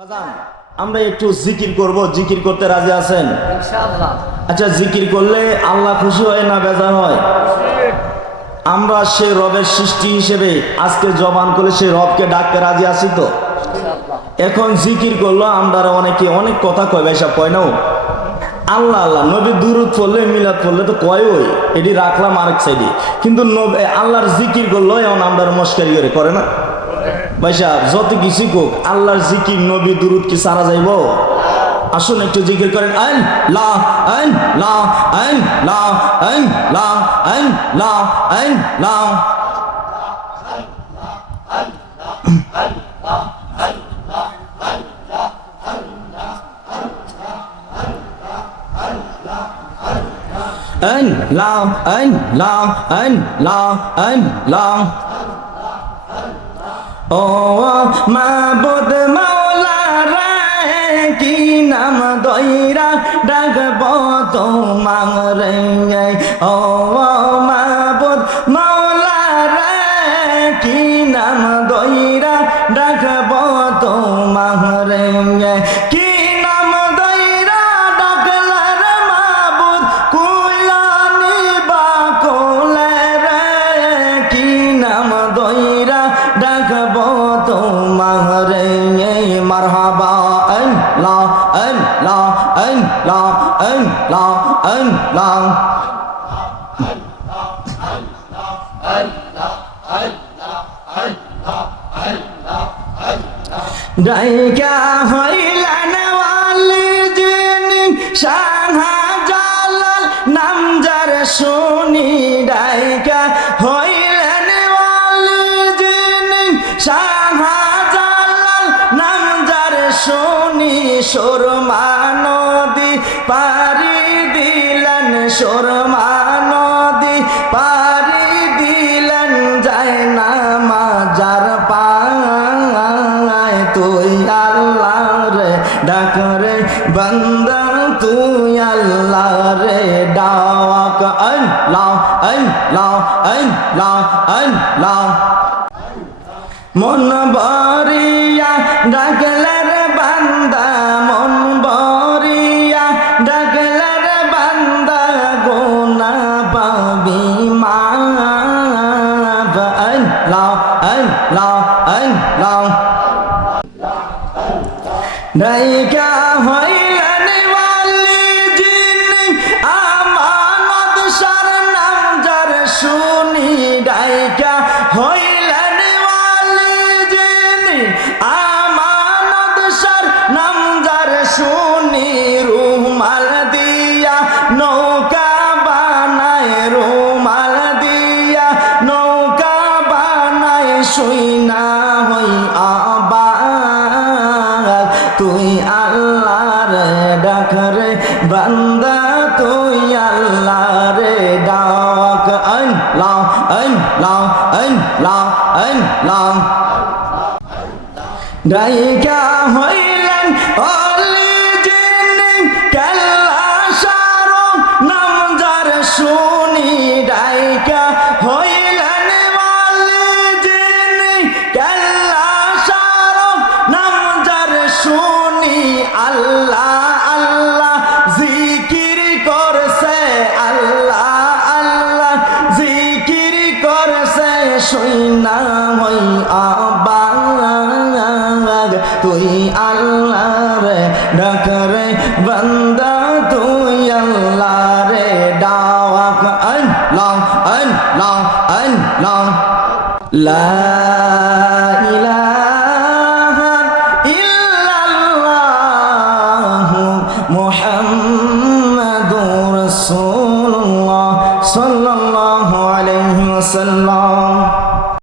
বাজান আমরা একটু জিকির করব, জিকির করতে রাজি আছেন? ইনশাআল্লাহ। আচ্ছা, জিকির করলে আল্লাহ খুশি হয় না বেজার হয়? আমরা সে রবের সৃষ্টি হিসেবে আজকে জবান করে সে রবকে ডাকতে রাজি আছি তো? এখন জিকির করলো আমরা অনেকে অনেক কথা কয়, ভাইসা কয় নাও আল্লাহ আল্লাহ নবী দুরুদ পড়লে মিলাদ পড়লে তো কয় ওই এটি রাখলাম আরেক সাইডে, কিন্তু আল্লাহর জিকির করলো এখন আমরা মস্কারি করে না ভাইসা। যত কিছু কোক আল্লাহর জিকির নবী দুরুদ কি সারা যাইব? আসুন একটু জিকির করেন। আইন লা আইন লা আইন লা আইন লা আইন লা আইন লা আইন লা আইন লা আইন লা আইন লা। ও মাবুদ মাওলা রে কি নাম দইরা ডাকব তোমার রে। ও মাবুদ মাওলা রে কি নাম দইরা ডাকব তোমার রে। কি নাম দইরা ডাকলা রে মাবুদ কুলানি বা কোলে রে। কি নাম দইরা ডাকব তোমার রে। মারহাবা আইন লা আইন লা আইন লা আইন লা আইন লা। ডাইকা হইলেন ওয়ালি যিনি শাহজালাল নাম যার শুনি। ডাইকা হইলেন ওয়ালি যিনি শাহজালাল নাম যার শুনি। সুরমা নদী পারি দিলেন, সুরমা নদী পারি দিলেন, যায় না মাজার পায়। তুই আল্লাহ রে ডাক রে বান্দা, তুই আল্লাহ রে ডাক। আইন লা আইন লা আইন লা আইন লা। মন ভরিয়া ডাকলে রে বান্দা, মন ভরিয়া ডাকলে রে বান্দা, গোনা পাবি মাফ। আইন লা আইন লা আইন লা। ডাইকা হইলেন ওয়ালি যিনি আমানত সার নাম যার শুনি। ডাইকা হইলেন ওয়ালি যিনি আমানত সার নাম যার শুনি। রুমাল দিয়া নৌকা বানায়, রুমাল দিয়া নৌকা বানায়, শুই না হই আবাদ। তুই আল্লাহ রে ডাক রে বান্দা, তুই আল্লাহ রে ডাক। আইন লা আইন লা আইন লা আইন লা। ডাইকা হইলেন ওয়ালি যিনি কেল্লা শারো নাম যার শুনি। ডাইকা হইলেন ওয়ালি যিনি কেল্লা শারো নাম যার শুনি। আল্লাহ আল্লাহ জিকির করছে, আল্লাহ আল্লাহ জিকির করছে, শুই না হই আবাদ। তুই আল্লাহ রে ডাক রে বান্দা, তুই আল্লাহ রে ডাক। আইন লা আইন লা আইন লা। লা ইলাহা ইল্লাল্লাহু মুহাম্মাদুর রাসূলুল্লাহ সাল্লাল্লাহু আলাইহি ওয়াসাল্লাম।